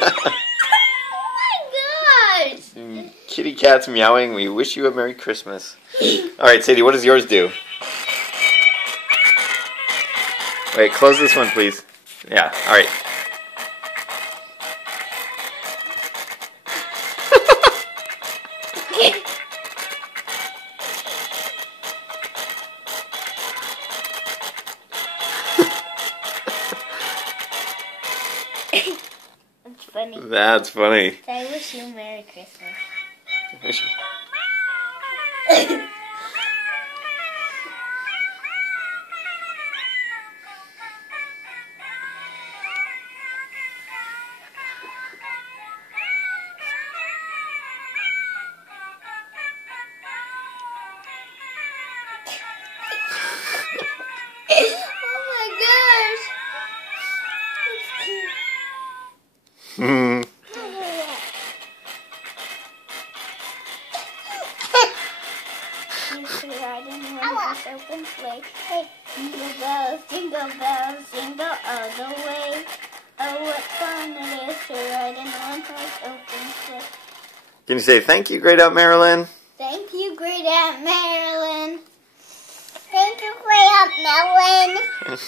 Oh my gosh! Kitty cat's meowing. We wish you a Merry Christmas. Alright, Sadie, what does yours do? Wait, close this one, please. Yeah, alright. That's funny. That's funny. I wish you a Merry Christmas. Hmm. You should ride in one horse open sleigh. Hey, jingle bells, jingle all the way. Oh, what fun it is to ride in one horse open sleigh. Can you say thank you, Great Aunt Marilyn? Thank you, Great Aunt Marilyn. Thank you, Great Aunt Marilyn.